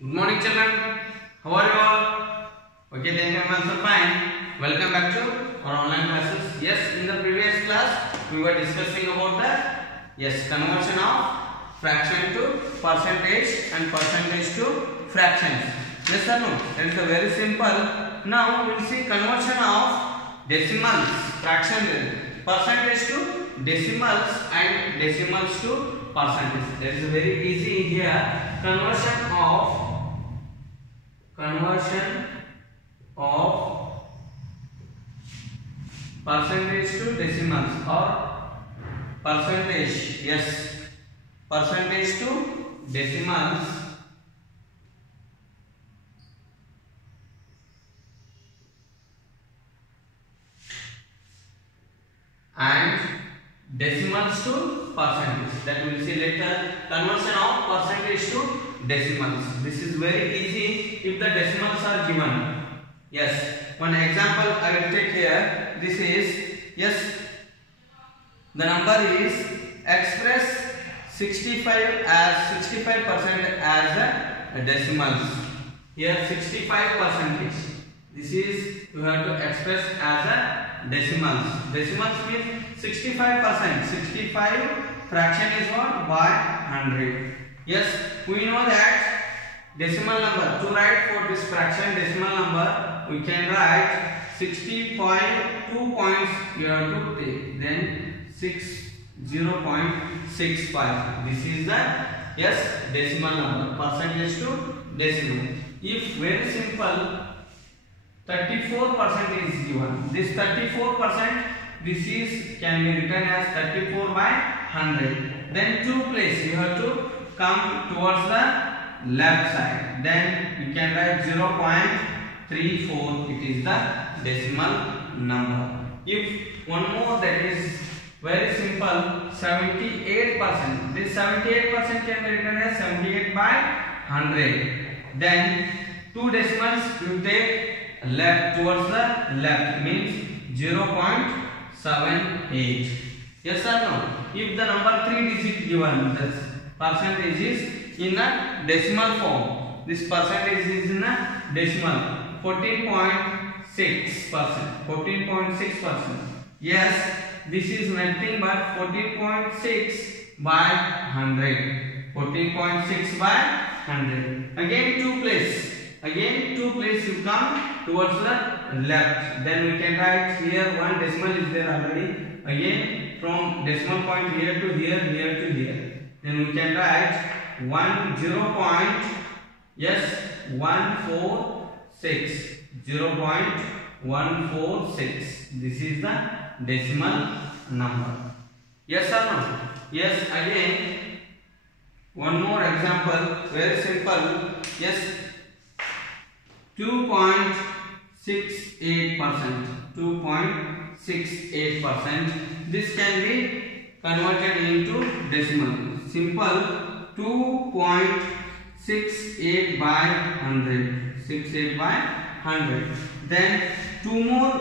Good morning, children. How are you all? Okay, then I'm also fine. Welcome back to our online classes. Yes, in the previous class we were discussing about the conversion of fraction to percentage and percentage to fractions. Yes or no? That is a very simple. Now we will see conversion of decimals, fraction, percentage to decimals and decimals to percentage. That is very easy here. Conversion of percentage to decimals or percentage, yes, percentage to decimals and decimals to percentage. That we will see later. Conversion of percentage to decimals. This is very easy if the decimals are given. Yes, one example I will take here. This is, yes, the number is express 65% as a decimals. Here 65%. This is you have to express as a decimals. Decimals means 65%. 65 fraction is what? By 100. Yes, we know that decimal number. To write for this fraction decimal number, we can write 65. 2 points you have to take. Then 0.65. This is the decimal number. Percentage to decimal. If very simple, 34% is given. This 34%, this is can be written as 34 by 100. Then two place you have to come towards the left side. Then you can write 0.34. It is the decimal number. If one more, that is very simple, 78%. This 78% can be written as 78 by 100. Then two decimals you take left towards the left, means 0.78. Yes or no? If the number 3 digit given, this percentage is in a decimal form. This percentage is in a decimal. 14.6%. 14.6%. Yes, this is nothing but 14.6 by 100. 14.6 by 100. Again two place you come towards the left. Then we can write here one decimal is there already. Again from decimal point here to here, here to here. Then we can write 0.146. 0.146. This is the decimal number. Yes or no? Yes. Again one more example, very simple. Yes, 2.68%. 2.68%. This can be converted into decimal. Simple, 2.68 by 100. 68 by 100. Then two more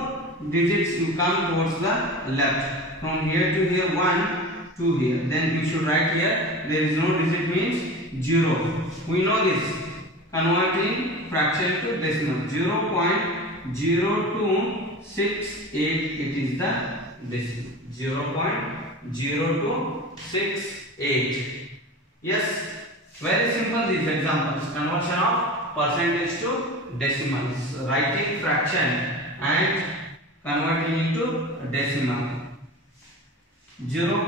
digits you come towards the left. From here to here, 1 to here. Then you should write here, there is no digit means 0. We know this. Converting fraction to decimal. 0.0268. It is the decimal. 0.0268. Yes, very simple these examples. Conversion of percentage to decimals. Writing fraction and converting into decimal. 0.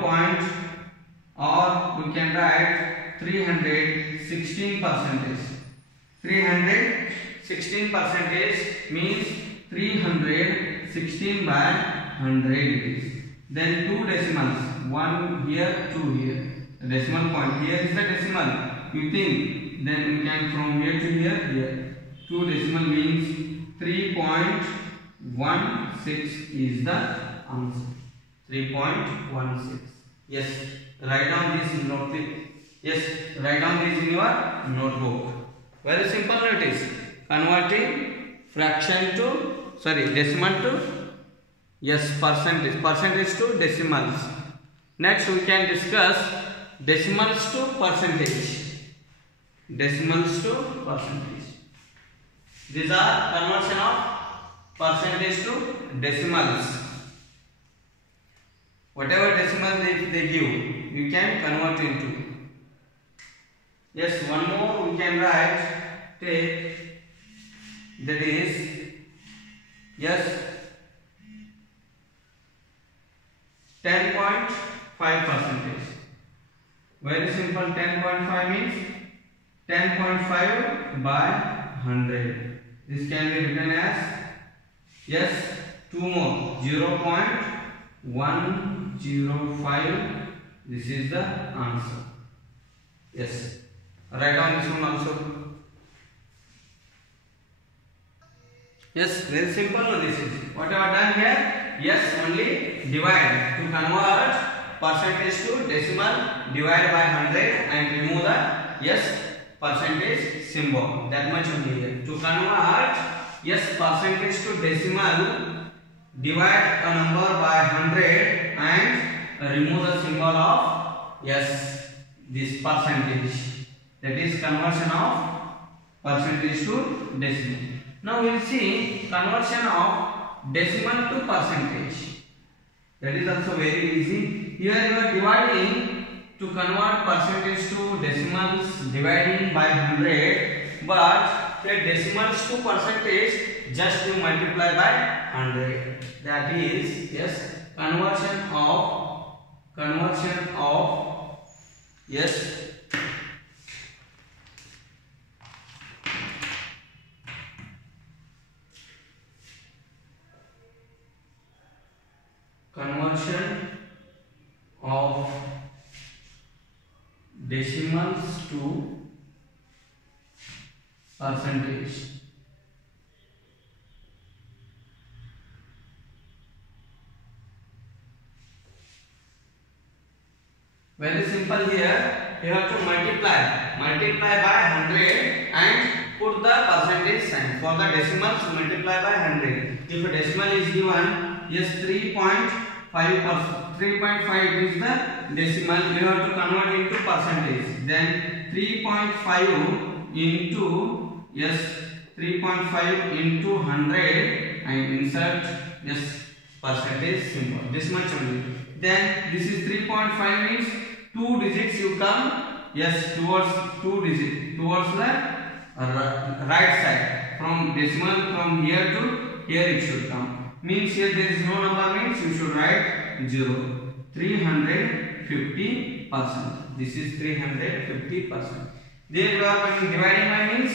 Or we can write 316%. 316% means 316 by 100. Then two decimals, one here, two here. The decimal point here is the decimal. You think, then we can from here to here, here. Two decimal means 3.16 is the answer. 3.16. Yes, write down this in notebook. Yes, write down this in your notebook. Very simple it is. Converting fraction to, decimal to, percentage to decimals. Next we can discuss decimals to percentage. decimals to percentage. These are conversion of percentage to decimals. Whatever decimal they give, you can convert into. Yes, one more we can write. Take that is yes 10.5%. Very simple. 10.5 means 10.5 by 100. This can be written as yes 2 more 0.105. This is the answer. Yes, write down this one also. Yes, very simple. This is what I have done here. Yes, only divide to convert percentage to decimal. Divide by 100 and remove the yes percentage symbol. That much only here. To convert yes percentage to decimal, divide a number by 100 and remove the symbol of yes this percentage. That is conversion of percentage to decimal. Now we will see conversion of decimal to percentage. That is also very easy. Here you are dividing to convert percentage to decimals, dividing by 100, but the decimals to percentage just you multiply by 100. That is yes conversion of yes conversion of decimals to percentage. Very simple here. You have to multiply by 100 and put the percentage sign. For the decimals, multiply by 100. If a decimal is given, yes 3.5%. 3.5 is the decimal. You have to convert into percentage. Then 3.5 into yes 3.5 into 100 and insert yes percentage symbol. This much only. Then this is 3.5 means 2 digits you come yes towards 2 digits towards the right side. From decimal from here to here it should come. Means here there is no number means you should write 0. 350%. This is 350%. There you are dividing by means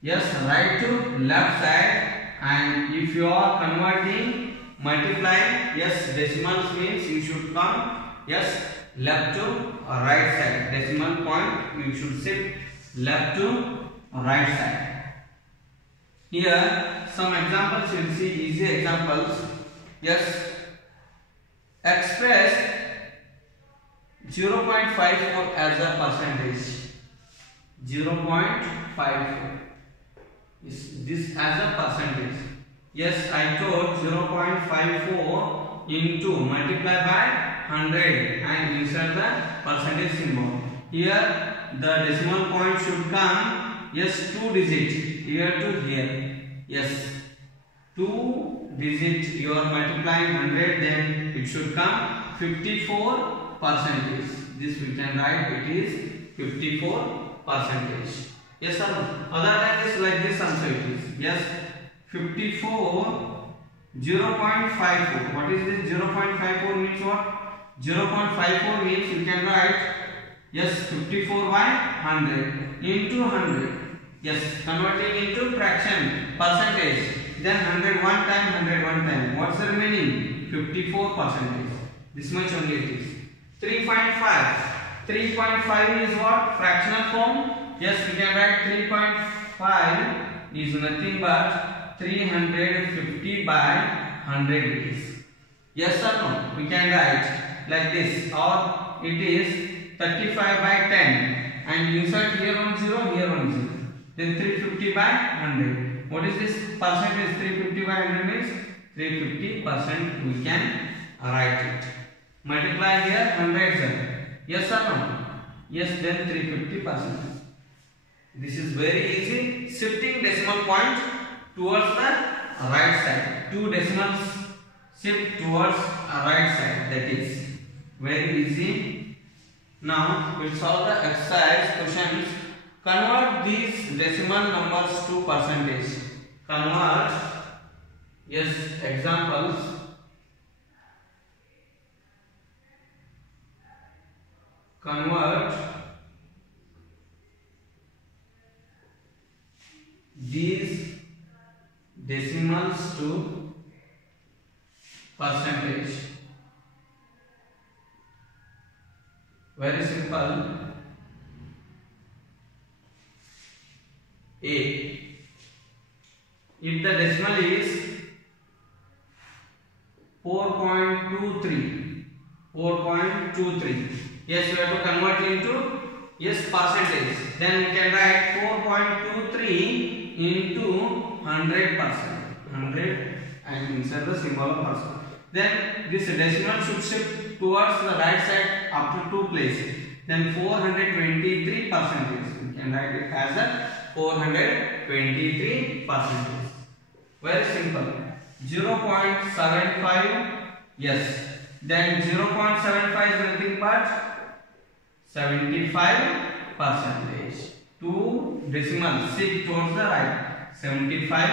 yes right to left side, and if you are converting multiplying yes decimals means you should come yes left to right side. Decimal point you should shift left to right side. Here some examples you will see, easy examples. Yes, express 0.54 as a percentage. 0.54 is this as a percentage. Yes, I told 0.54 into multiply by 100 and insert the percentage symbol. Here the decimal point should come yes 2 digits here to here. Yes, 2 digits you are multiplying 100, then it should come 54%. This we can write it is 54%. Yes or no? Other than this like this also it is. Yes, 54 0.54. What is this 0.54 means what? 0.54 means you can write yes 54 by 100 into 100. Yes, converting into fraction percentage. Then 100 one time, 100 one time. What's the remaining? 54%. This much only it is. 3.5. 3.5 is what? Fractional form. Yes, we can write 3.5 is nothing but 350 by 100 it is. Yes or no? We can write like this, or it is 35 by 10 and insert here on 0, here on 0. Then 350 by 100. What is this percentage? 350 by 100 means 350% we can write it. Multiply here 100. Yes or no? Yes, then 350%. This is very easy. Shifting decimal point towards the right side. Two decimals shift towards right side. That is very easy. Now we'll solve the exercise questions. Convert these decimal numbers to percentage. Convert. Yes, examples. Convert these decimals to percentage. Very simple. A. If the decimal is 4.23, yes, we have to convert into percentage. Then we can write 4.23 into 100%. 100 and insert the symbol of percent. Then this decimal should shift towards the right side up to 2 places. Then 423 percentage. We can write it as a 423 percentage. Very simple. 0.75. Yes. Then 0.75 is nothing but 75 percentage. Two decimals shift towards the right. 75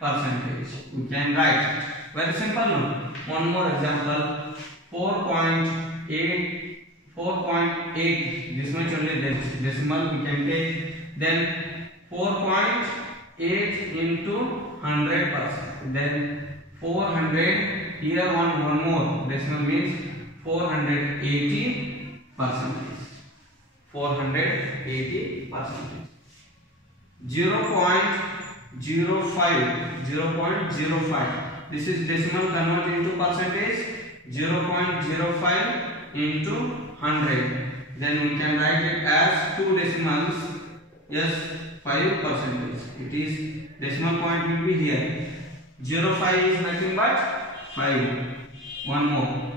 percentage. We can write. Very simple. No? One more example. 4.8. This much only decimal we can take. Then 4.8 into 100%. Then 400. Here one more decimal means 480 percentage. 480 percentage. 0.05. This is decimal converted into percentage. 0.05 into 100. Then we can write it as two decimals. Yes, 5%. It is decimal point will be here. 0.5 is nothing but 5. One more.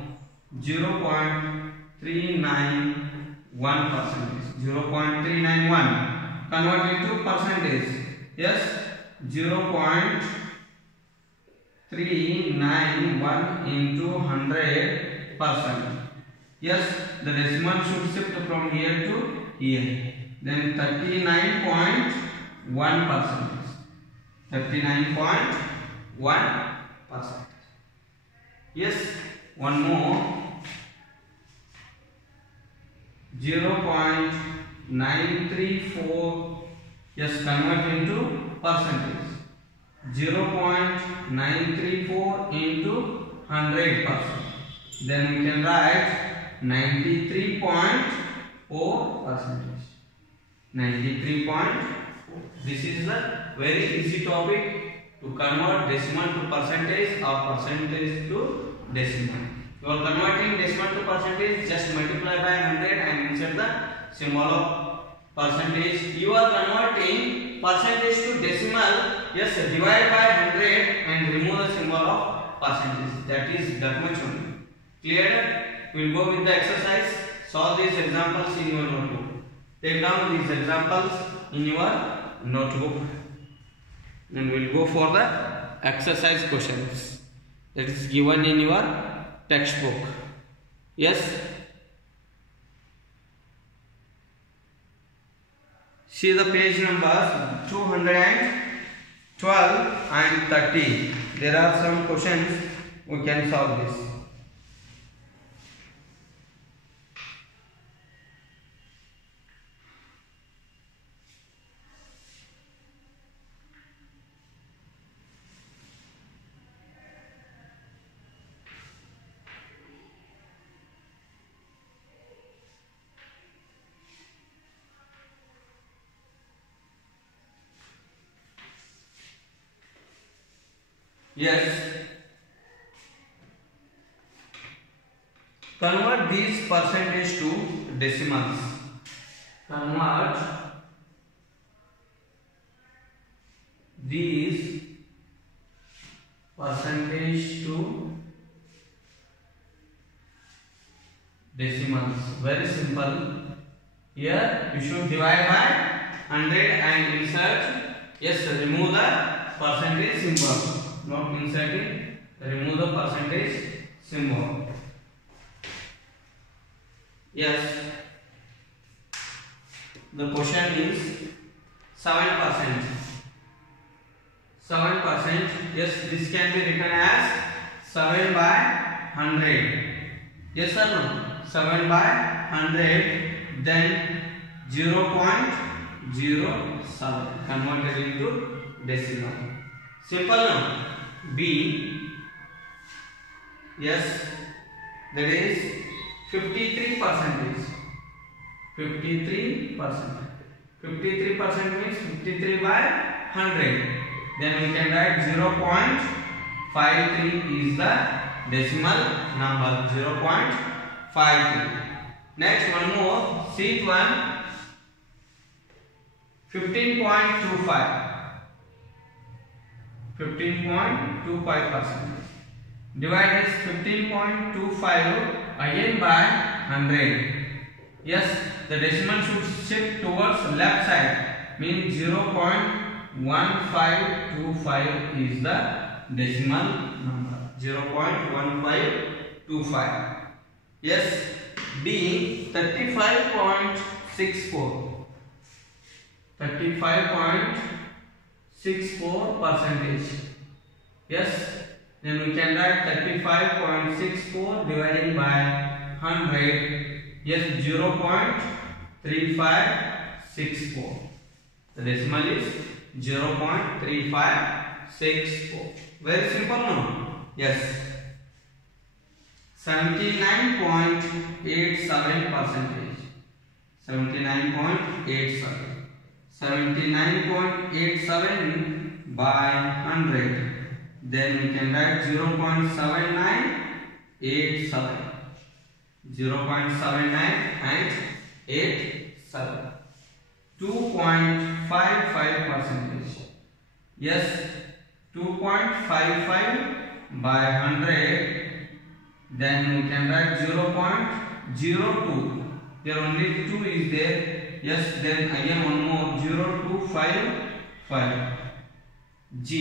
0.391%. 0.391. Convert into percentage. Yes, 0.391 into 100%. Yes, the decimal should shift from here to here. Then 39.1%. 39.1%. Yes, one more. 0.934. Yes, convert into percentage. 0.934 into 100%. Then we can write 93.4%. 93.4. This is the very easy topic to convert decimal to percentage or percentage to decimal. You are converting decimal to percentage, just multiply by 100 and insert the symbol of percentage. You are converting percentage to decimal, yes, divide by 100 and remove the symbol of percentage. That is that much only. Clear? We will go with the exercise. Solve these examples in your notebook. Take down these examples in your notebook. And we will go for the exercise questions that is given in your textbook. Yes. See the page numbers 212 and 30. There are some questions. We can solve this. Yes. Convert these percentage to decimals. Convert these percentage to decimals. Very simple. Here you should divide by 100 and insert, yes, remove the percentage symbol. Not inserting, remove the percentage symbol. Yes, the question is 7%. 7%. Yes, this can be written as 7 by 100. Yes or no? 7 by 100. Then 0.07 converted into decimal. Simple now. B. Yes, that is 53%. 53%. 53% means 53 by 100. Then we can write 0.53 is the decimal number. 0.53. Next, one more. Sheet 1. 15.25. 15.25%. Divide this 15.25 again by 100. Yes, the decimal should shift towards left side. Means 0.1525 is the decimal number. 0.1525. Yes. B. 35.64. 35.64%. Yes. Then we can write 35.64 divided by 100. Yes, 0.3564. The decimal is 0.3564. Very simple, no? Yes. 79.87%. 79.87. 79.87 by 100. Then we can write 0.7987. 0.7987. 2.55%. Yes, 2.55 by 100. Then we can write 0.02. There only 2 is there. Yes, then again one more 0.255. G.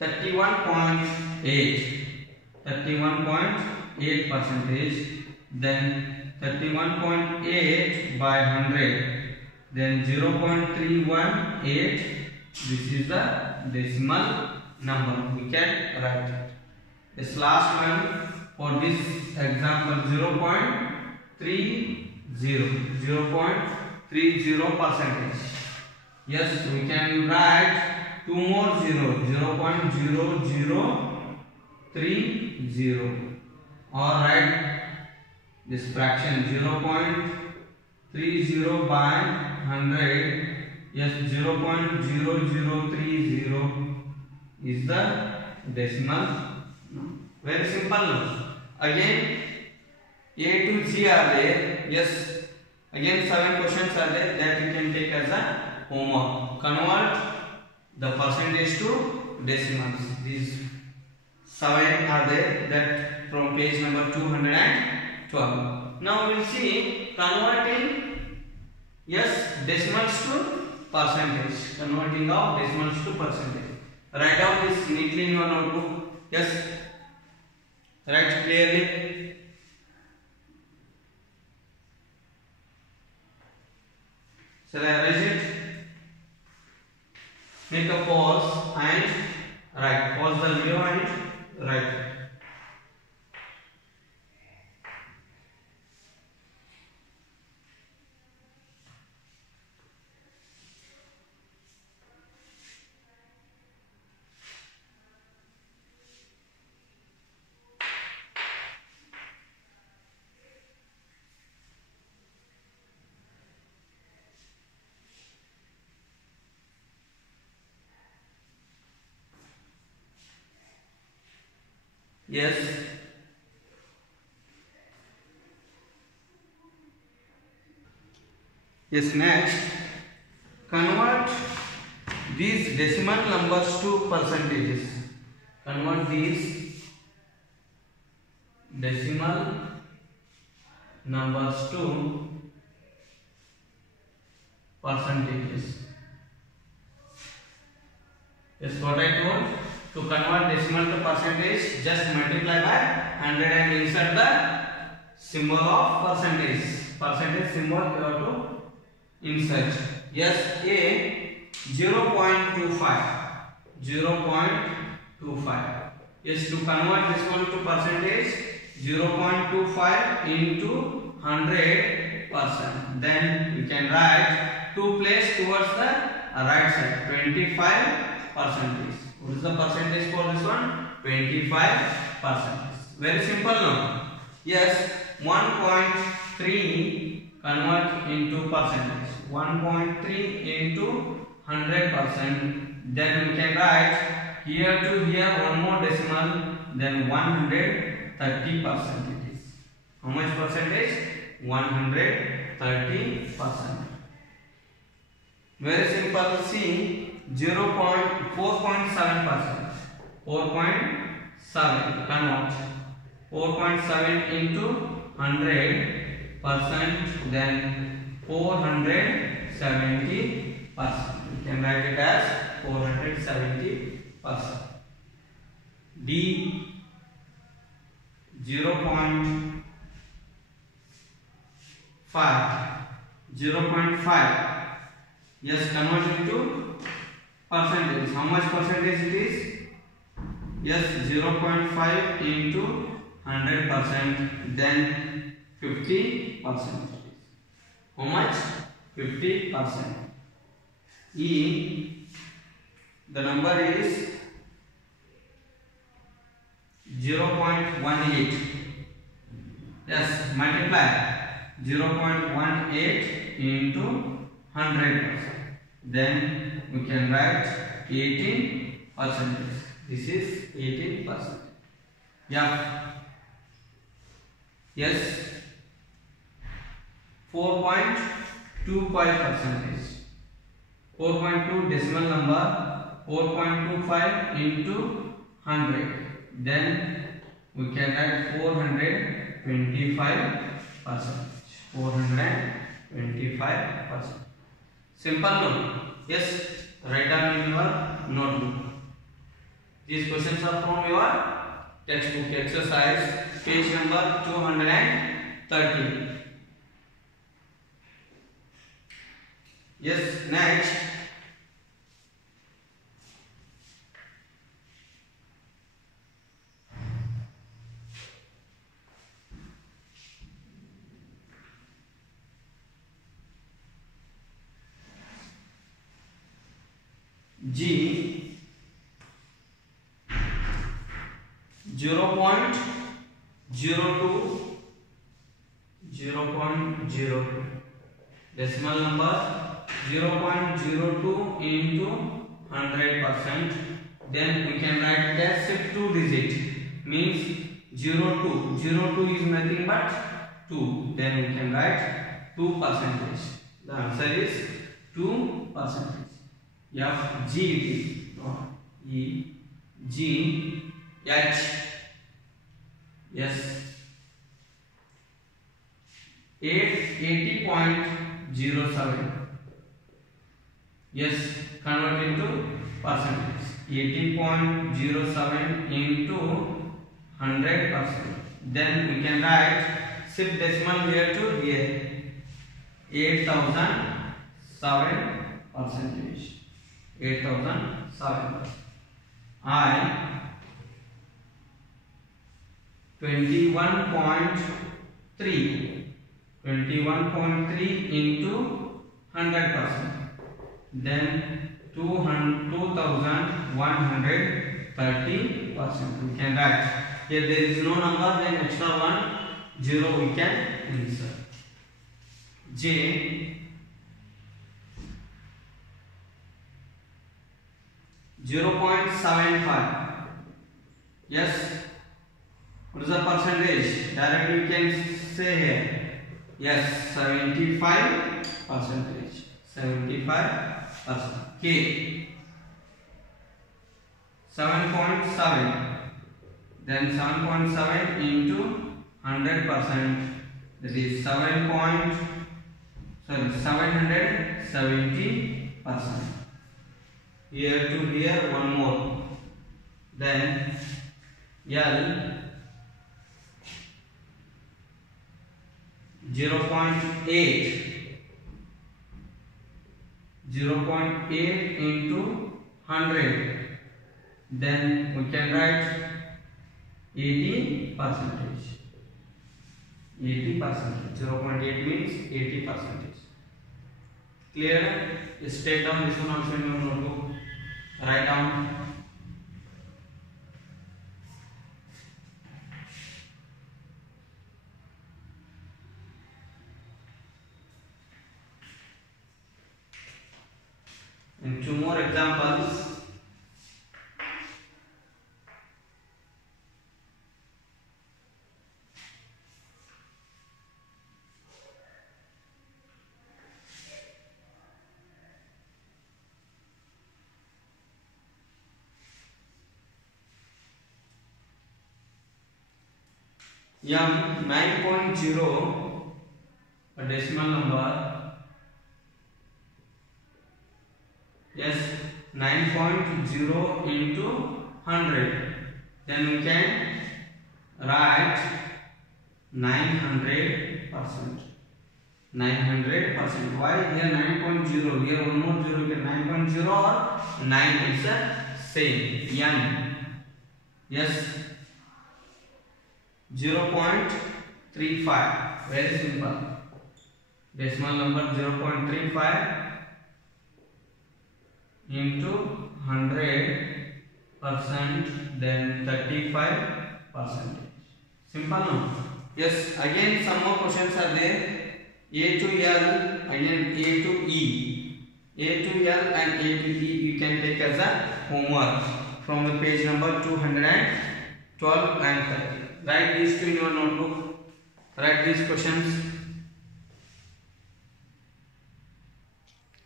31.8. 31.8%. Then 31.8 by 100. Then 0.318. This is the decimal number. We can write it. This last one for this example 0.30. 0.30%. Yes, we can write two more 0.0030 or write this fraction 0.30 by 100. Yes, 0.0030 is the decimal. Very simple. Again A to G are there. Yes, again 7 questions are there that you can take as a homework. Convert the percentage to decimals. These 7 are there that from page number 212. Now we will see converting, yes, decimals to percentage. Converting of decimals to percentage. Write down this neatly in your notebook. Yes, write clearly. Shall I erase it? Make a pause and write. Pause the video and write. Yes. Yes, next, convert these decimal numbers to percentages. Convert these decimal numbers to percentages. Yes, what I told, to convert decimal to percentage, just multiply by 100 and insert the symbol of percentage. Percentage symbol you have to insert. Yes, A 0.25. 0.25. Yes, to convert this one to percentage, 0.25 into 100%. Then we can write 2 place towards the right side, 25%. What is the percentage for this one? 25%. Very simple now. Yes, 1.3 convert into percentage. 1.3 into 100%. Then we can write here to here one more decimal. Then 130% it is. How much percentage? 130%. Very simple. See, 4.7%. 4.7 convert. 4.7 into 100%. Then 470%. We can write it as 470%. D 0.5. Yes, convert into percentage. How much percentage it is? Yes, 0.5 into 100%. Then 50%. How much? 50%. E, the number is 0.18. Yes, multiply 0.18 into 100%. Then we can write 18%. This is 18%. Yeah. Yes, 4.25%. 4.2 decimal number, 4.25 into 100. Then we can write 425%. 425%. Simple no? Yes, write down in your notebook. These questions are from your textbook exercise, page number 230. Yes, next. G 0.02 decimal number 0.02 into 100%. Then we can write it as 2 digit, means 02. 02 is nothing but 2. Then we can write 2%. The answer is 2%. F G it is. E G H. Yes, 80.07. Yes, convert into percentage. 80.07 into 100%. Then we can write shift decimal here to here. 8,007%. 8,007%. I 21.3 into 100%. Then 2,130%. We can write here. There is no number, then extra 1 0 we can insert. J 0.75. Yes, what is the percentage? Directly we can say here. Yes, 75%. 75%. K 7.7. Then 7.7 into 100%. That is 7.7 sorry 770%. Here to here one more. Then L 0.8 into 100. Then we can write 80%. 80%. 0.8 means 80%. Clear? Just take down this one also in your notebook. Write down. And two more examples. M 9.0, a decimal number. Yes, 9.0 into 100. Then we can write 900%. 900%. Why here 9.0? Here one more zero. Here 9.0 or 9 is the same. N. Yes. 0.35. Very simple. Decimal number 0.35 into 100%, then 35%. Simple no? Yes. Again some more questions are there. A to L, again A to E. A to L and A to E you can take as a homework from the page number 212 and 30. Write these two in your notebook. Write these questions.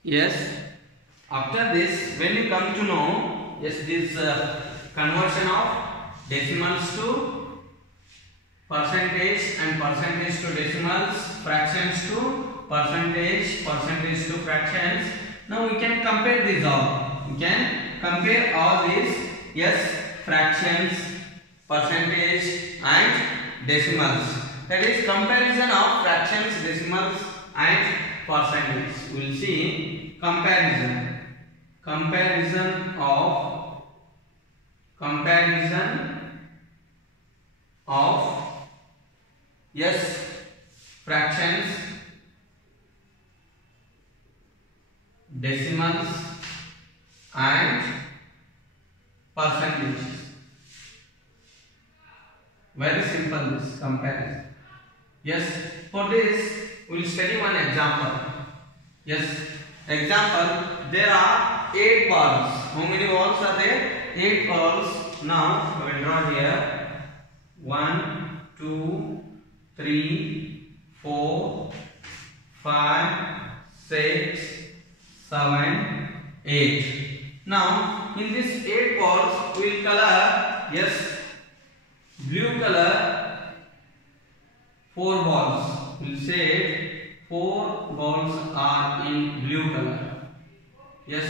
Yes. After this, when you come to know, yes, this conversion of decimals to percentage and percentage to decimals, fractions to percentage, percentage to fractions. Now we can compare these all. We can compare all these, yes, fractions, percentage and decimals. That is comparison of fractions, decimals and percentage. We will see comparison. Comparison of yes, fractions, decimals and percentages. Very simple this comparison. Yes, for this we will study one example. Yes, example, there are 8 balls. How many balls are there? 8 balls. Now I will draw here 1, 2, 3, 4, 5, 6, 7, 8. Now in these 8 balls we will color, yes, blue color 4 balls. We will say 4 balls are in blue color. Yes,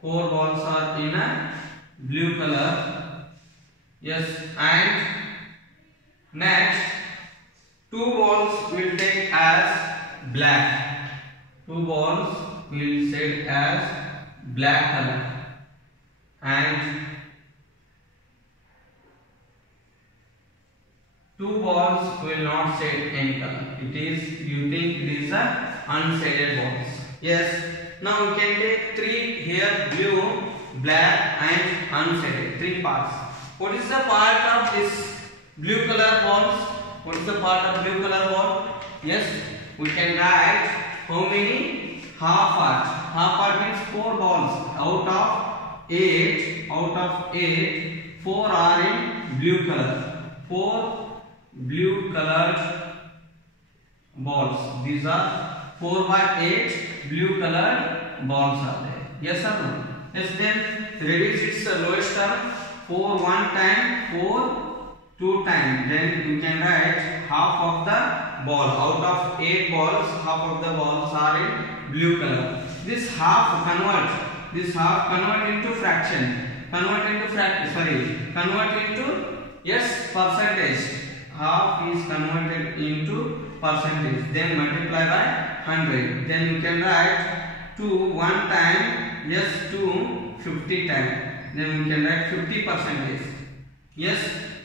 4 balls are in a blue color. Yes, and next 2 balls will take as black. 2 balls will set as black color. And 2 balls will not set any color. It is, you think it is a unshaded balls. Yes. Now we can take 3 here, blue, black and unshaded. 3 parts. What is the part of this blue color balls? What is the part of blue color ball? Yes, we can write how many? Half part. Half part means 4 balls. Out of 8, 4 are in blue color. 4 blue colored balls. These are 4 by 8 blue colored balls are there. Yes or no? Yes, then reduce its lowest term. 4 one time, 4 2 times. Then you can write half of the ball. Out of 8 balls, half of the balls are in blue color. This half convert into fraction. Convert into yes, percentage. Half is converted into percentage. Then multiply by 100. Then you can write 2 1 time. Yes, 2 50 times. Then we can write 50%. Yes,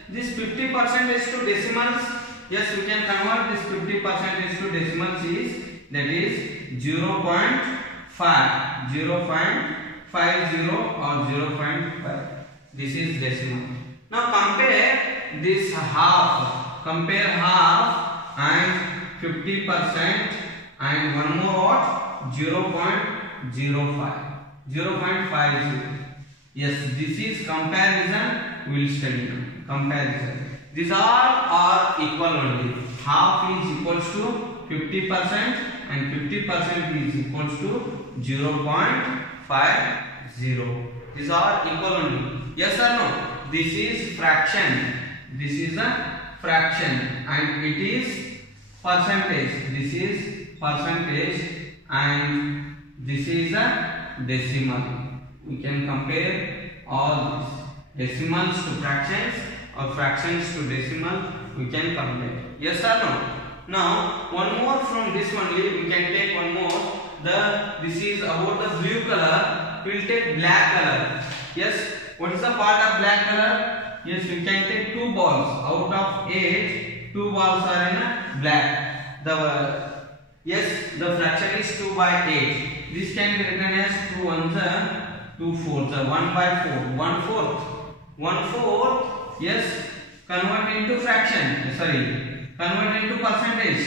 this 50% to decimals. Yes, we can convert this 50% to decimals that is 0.5, 0.50 or 0.5. This is decimal. Now compare this half. Compare half and 50% and one more what? 0.05, 0.50. Yes, this is comparison. We will study comparison. These all are equal only. Half is equals to 50% and 50% is equals to 0.50. These are equal only. Yes or no? This is fraction. This is a fraction and it is percentage. This is percentage and this is a decimal. We can compare all this. Decimals to fractions or fractions to decimal. We can compare. Yes or no? Now one more from this only. We can take one more. This is about the blue color. We will take black color. Yes. What is the part of black color? Yes, we can take 2 balls. Out of 8, 2 balls are in black. The fraction is 2 by 8. This can be written as 2 ones are 2 fourths, 1 by 4, 1/4. Yes, convert into fraction. Convert into percentage.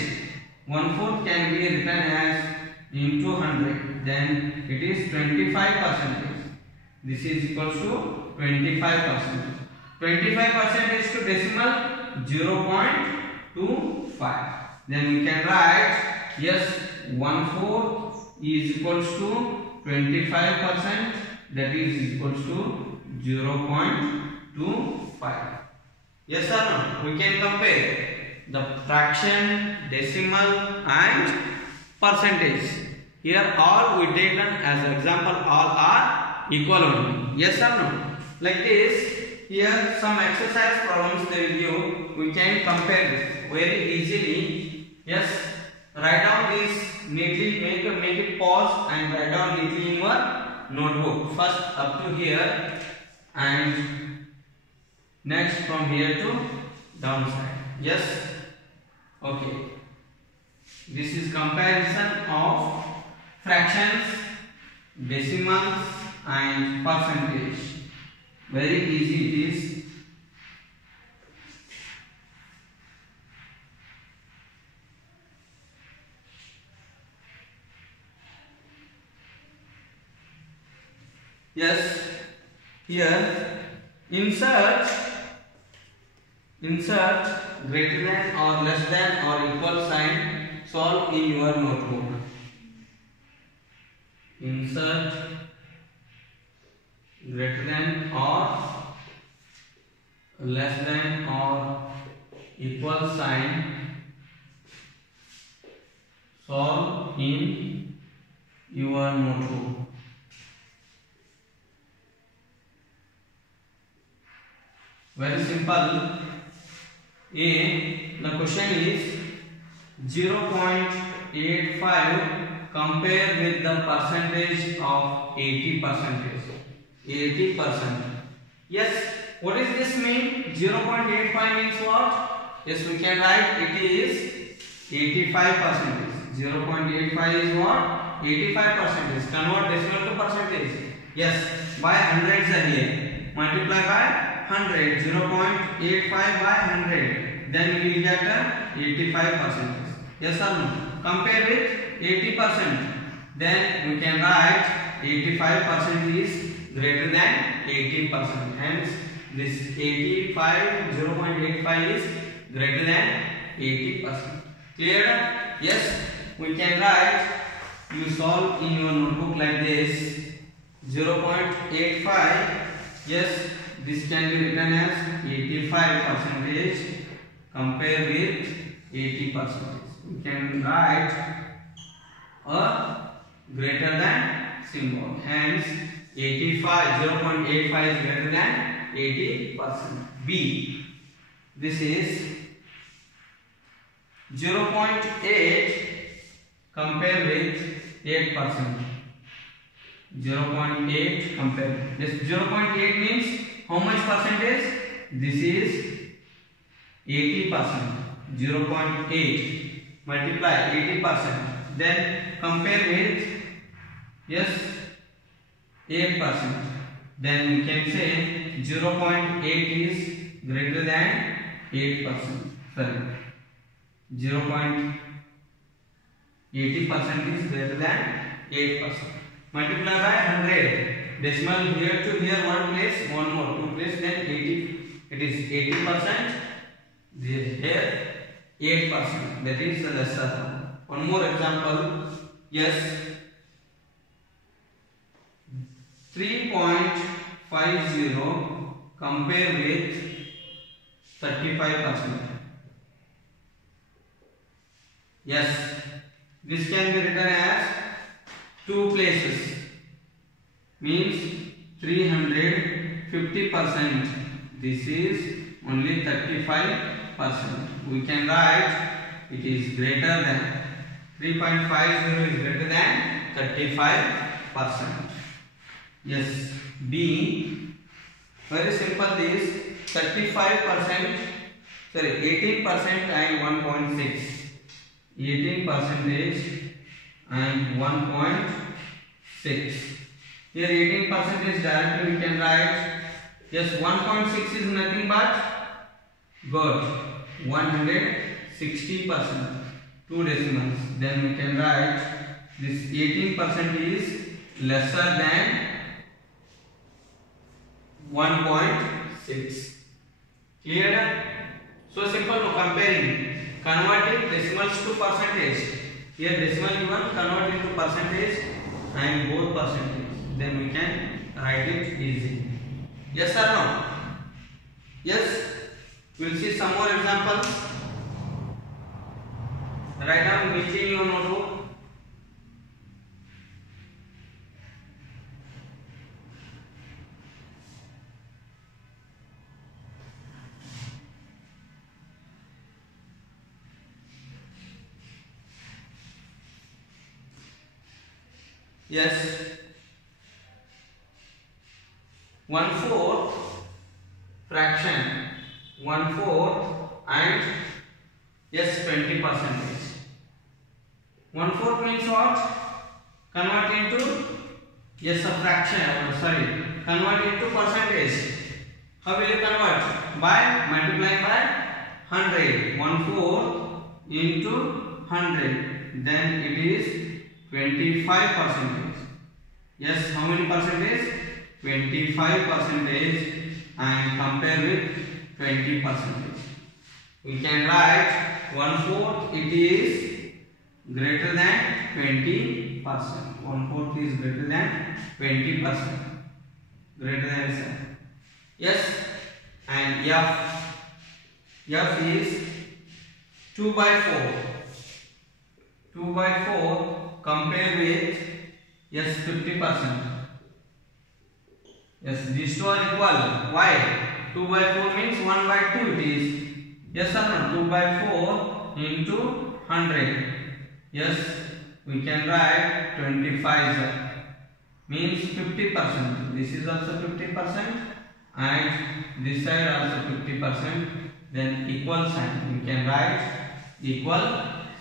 1/4 can be written as into 100. Then it is 25%. This is equals to 25%. 25% to decimal 0.25. Then we can write yes, 1/4 is equals to 25%. That is equals to 0.25. Yes or no? We can compare the fraction, decimal and percentage. Here all we taken as example, all are equal only. Yes or no? Like this. Here some exercise problems they will give. We can compare this very easily. Yes. Write down this neatly. Make it pause and write down neatly in your notebook. First up to here and next from here to downside. Yes. Okay. This is comparison of fractions, decimals and percentage. Very easy it is. Yes, here insert greater than or less than or equal sign. Solve in your notebook. Insert greater than or less than or equal sign. Solve in your notebook. Very simple. The question is 0.85 compare with the percentage of 80%. 80%. Yes. What does this mean? 0.85 means what? Yes, we can write it is 85%. 0.85 is what? 85%. Convert decimal to percentage. Yes. By hundreds are here. Multiply by 100. 0.85 by 100. Then we will get 85%. Yes or no? Compare with 80%. Then we can write 85% is greater than 80%. Hence this 0.85 is greater than 80%. Clear? Yes. We can write. You solve in your notebook like this. 0.85. Yes. This can be written as 85%. Compare with 80%. we can write a greater than symbol. Hence 85, 0.85 is greater than 80%. B. This is 0.8 compare with 8%. 0.8 compare. This 0.8 means how much percentage? This is 80%. 0.8 multiply 80%. Then compare with, yes, 8%. Then we can say 0.8 is greater than 8%. Sorry, 0.80% is greater than 8%. Multiply by 100. Decimal here to here, one place, one more, two place, then 80. It is 80%. Here 8%. That is the lesser. One more example. Yes, 3.50 compare with 35%. Yes, this can be written as two places, means 350%. This is only 35%. We can write it is greater than 3.50 is greater than 35%. Yes, B. Very simple. This 35%, sorry, 18% and 1.6. 18% and 1.6. Here 18% is directly we can write. Yes, 1.6 is nothing but good 160%. Two decimals. Then we can write this 18% is lesser than 1.6. Clear? So simple to comparing. Converting decimals to percentage. Here decimal given, convert into percentage and both percentage. Then we can write it easy. Yes or no? Yes. We'll see some more examples. Write down which in your notebook. Yes, 1/4 fraction, 1/4 and yes 20%. 1/4 means what? Convert into, yes, a fraction. Sorry, convert into percentage. How will you convert? By multiplying by 100. 1/4 into 100. Then it is 25%. Yes, how many percentage? 25%, and compare with 20%. We can write 1/4 it is greater than 20%. 1/4 is greater than 20%. Greater than 7. Yes, and F is 2/4. 2/4 compare with, yes, 50%. Yes, these two are equal. Why? 2/4 means 1/2 it is. Yes or no? 2/4 into 100. Yes, we can write 25 means 50%. This is also 50% and this side also 50%. Then equal sign. We can write equal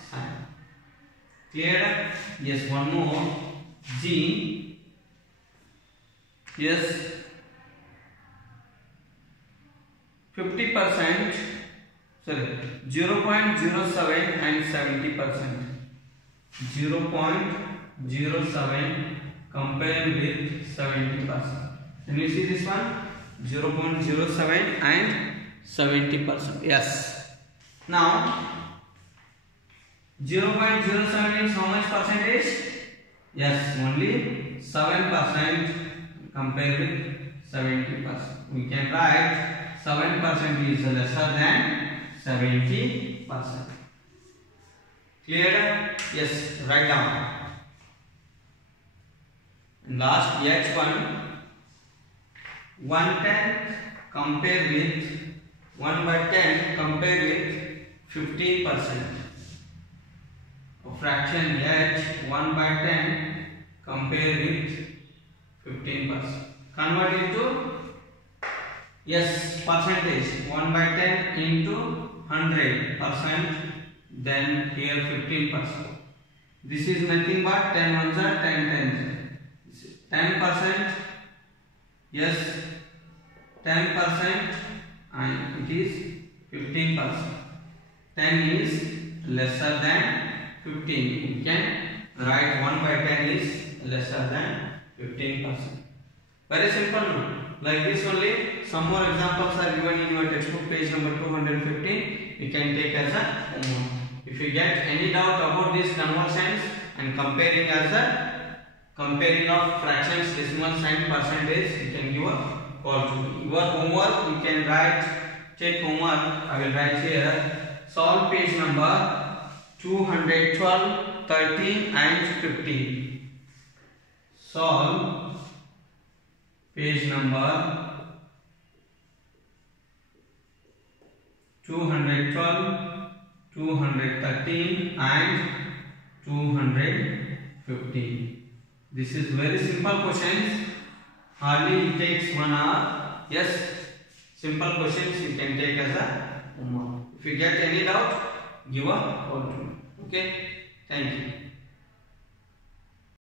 sign. Clear? Yes, one more. G. Yes, 50%, sorry, 0.07 and 70%. 0.07 compare with 70%. Can you see this one? 0.07 and 70%. Yes. Now 0.07 means how much percentage? Yes, only 7% compare with 70%. We can write 7% is lesser than 70%. Clear? Yes, write down. And last H1, 1/10 compare with 1/10 compare with 15%. A fraction H 1/10 compare with 15%. Convert into, yes, percentage. 1/10 into 100%. Then here 15%. This is nothing but 10 ones are 10 tens. 10%. Yes, 10% and it is 15%. 10 is lesser than 15. You can write 1/10 is lesser than 15%. Very simple, no? Like this only. Some more examples are given in your textbook, page number 215. You can take as a homework. If you get any doubt about these conversions and comparing of fractions, decimals and percentage, you can give a call to me. Your homework you can write. Take homework. I will write here. Solve page number 212, 13 and 15. Solve page number 212, 213 and 215. This is very simple questions. Hardly it takes 1 hour. Yes, simple questions you can take as a homework. If you get any doubt, give a call to me. Okay, thank you.